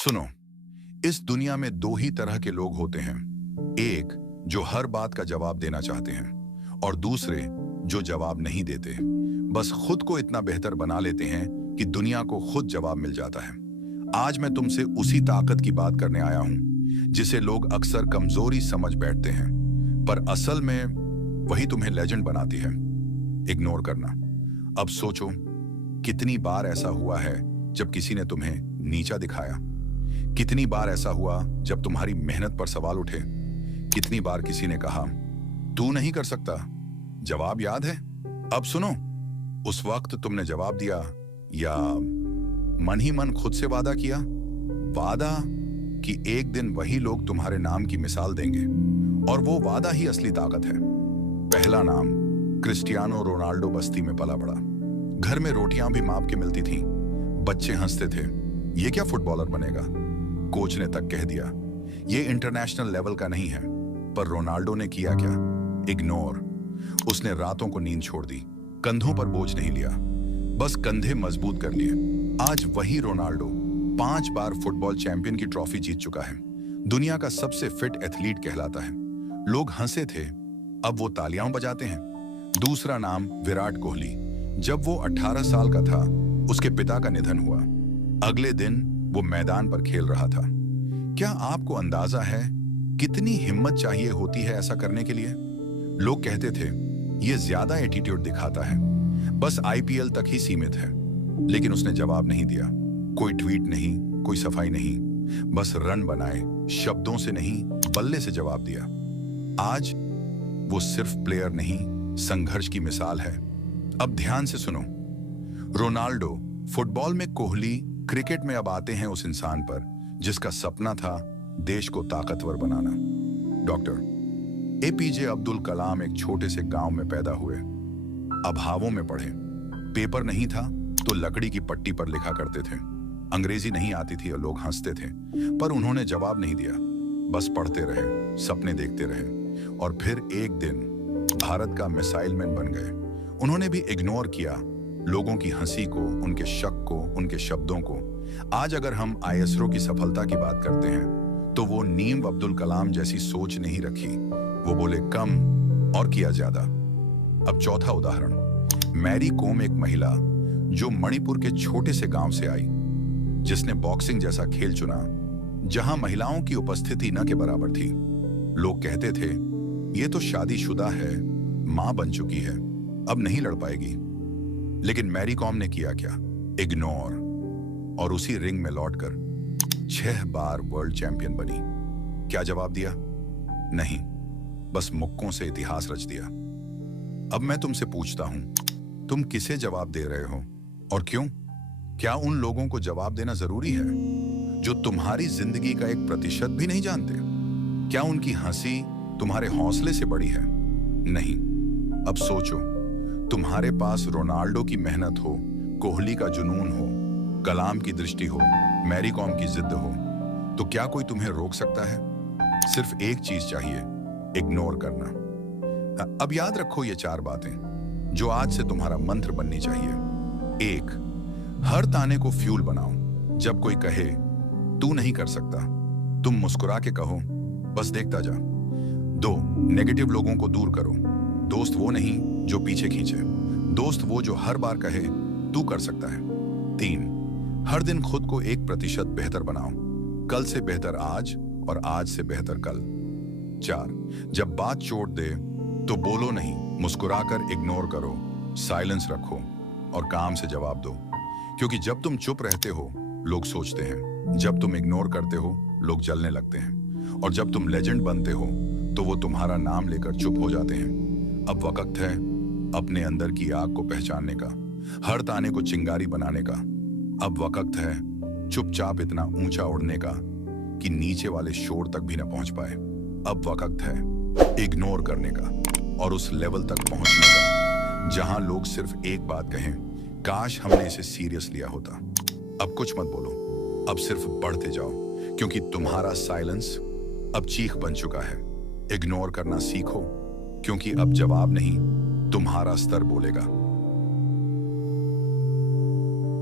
सुनो, इस दुनिया में दो ही तरह के लोग होते हैं। एक जो हर बात का जवाब देना चाहते हैं और दूसरे जो जवाब नहीं देते, बस खुद को इतना बेहतर बना लेते हैं कि दुनिया को खुद जवाब मिल जाता है। आज मैं तुमसे उसी ताकत की बात करने आया हूं जिसे लोग अक्सर कमजोरी समझ बैठते हैं, पर असल में वही तुम्हें लेजेंड बनाती है। इग्नोर करना। अब सोचो, कितनी बार ऐसा हुआ है जब किसी ने तुम्हें नीचा दिखाया? कितनी बार ऐसा हुआ जब तुम्हारी मेहनत पर सवाल उठे? कितनी बार किसी ने कहा तू नहीं कर सकता? जवाब याद है? अब सुनो, उस वक्त तुमने जवाब दिया या मन ही मन खुद से वादा किया? वादा कि एक दिन वही लोग तुम्हारे नाम की मिसाल देंगे, और वो वादा ही असली ताकत है। पहला नाम क्रिस्टियानो रोनाल्डो बस्ती में पला बड़ा। घर में रोटियां भी माप के मिलती थीं। बच्चे हंसते थे, ये क्या फुटबॉलर बनेगा? कोच ने तक कह दिया ये इंटरनेशनल लेवल का नहीं है। पर रोनाल्डो ने किया क्या? इग्नोर। उसने रातों को नींद छोड़ दी, कंधों पर बोझ नहीं लिया, बस कंधे मजबूत कर लिए। आज वही रोनाल्डो 5 बार फुटबॉल चैंपियन की ट्रॉफी जीत चुका है, दुनिया का सबसे फिट एथलीट कहलाता है। लोग हंसे थे, अब वो तालियां बजाते हैं। दूसरा नाम विराट कोहली। जब वो 18 साल का था, उसके पिता का निधन हुआ। अगले दिन वो मैदान पर खेल रहा था। क्या आपको अंदाजा है कितनी हिम्मत चाहिए होती है ऐसा करने के लिए? लोग कहते थे ये ज्यादा एटीट्यूड दिखाता है, बस आईपीएल तक ही सीमित है। लेकिन उसने जवाब नहीं दिया। कोई ट्वीट नहीं, कोई सफाई नहीं, बस रन बनाए, शब्दों से नहीं बल्ले से जवाब दिया। आज वो सिर्फ प्लेयर नहीं, संघर्ष की मिसाल है। अब ध्यान से सुनो, रोनाल्डो फुटबॉल में, कोहली क्रिकेट में अब आते हैं उस इंसान पर जिसका सपना था देश को ताकतवर बनाना। डॉक्टर एपीजे अब्दुल कलाम एक छोटे से गांव में पैदा हुए। अभावों में पढ़े। पेपर नहीं था तो लकड़ी की पट्टी पर लिखा करते थे। अंग्रेजी नहीं आती थी और लोग हंसते थे, पर उन्होंने जवाब नहीं दिया, बस पढ़ते रहे, सपने देखते रहे, और फिर एक दिन भारत का मिसाइल मैन बन गए। उन्होंने भी इग्नोर किया लोगों की हंसी को, उनके शक को, उनके शब्दों को। आज अगर हम आईएसआरओ की सफलता की बात करते हैं तो वो नीम अब्दुल कलाम जैसी सोच नहीं रखी। वो बोले कम और किया ज्यादा। अब चौथा उदाहरण, मैरी कॉम, एक महिला जो मणिपुर के छोटे से गांव से आई, जिसने बॉक्सिंग जैसा खेल चुना जहां महिलाओं की उपस्थिति न के बराबर थी। लोग कहते थे ये तो शादीशुदा है, मां बन चुकी है, अब नहीं लड़ पाएगी। लेकिन मैरी कॉम ने किया क्या? इग्नोर। और उसी रिंग में लौटकर 6 बार वर्ल्ड चैंपियन बनी। क्या जवाब दिया? नहीं, बस मुक्कों से इतिहास रच दिया। अब मैं तुमसे पूछता हूं, तुम किसे जवाब दे रहे हो और क्यों? क्या उन लोगों को जवाब देना जरूरी है जो तुम्हारी जिंदगी का 1% भी नहीं जानते? क्या उनकी हंसी तुम्हारे हौसले से बड़ी है? नहीं। अब सोचो, तुम्हारे पास रोनाल्डो की मेहनत हो, कोहली का जुनून हो, कलाम की दृष्टि हो, मैरी कॉम की जिद हो, तो क्या कोई तुम्हें रोक सकता है? सिर्फ एक चीज चाहिए, इग्नोर करना। अब याद रखो ये 4 बातें जो आज से तुम्हारा मंत्र बननी चाहिए। 1, हर ताने को फ्यूल बनाओ। जब कोई कहे तू नहीं कर सकता, तुम मुस्कुरा के कहो बस देखता जा। 2, नेगेटिव लोगों को दूर करो। दोस्त वो नहीं जो पीछे खींचे, दोस्त वो जो हर बार कहे तू कर सकता है। 3, हर दिन खुद को 1% बेहतर बनाओ। कल से बेहतर आज और आज से बेहतर कल। 4, जब बात चोट दे तो बोलो नहीं, मुस्कुराकर इग्नोर करो, साइलेंस रखो और काम से जवाब दो। क्योंकि जब तुम चुप रहते हो लोग सोचते हैं, जब तुम इग्नोर करते हो लोग जलने लगते हैं, और जब तुम लेजेंड बनते हो तो वो तुम्हारा नाम लेकर चुप हो जाते हैं। अब वक्त है अपने अंदर की आग को पहचानने का, हर ताने को चिंगारी बनाने का। अब वक्त है चुपचाप इतना ऊंचा उड़ने का कि नीचे वाले शोर तक भी न पहुंच पाए। अब वक्त है इग्नोर करने का और उस लेवल तक पहुंचने का जहां लोग सिर्फ एक बात कहें, काश हमने इसे सीरियस लिया होता। अब कुछ मत बोलो, अब सिर्फ बढ़ते जाओ, क्योंकि तुम्हारा साइलेंस अब चीख बन चुका है। इग्नोर करना सीखो, क्योंकि अब जवाब नहीं, तुम्हारा स्तर बोलेगा।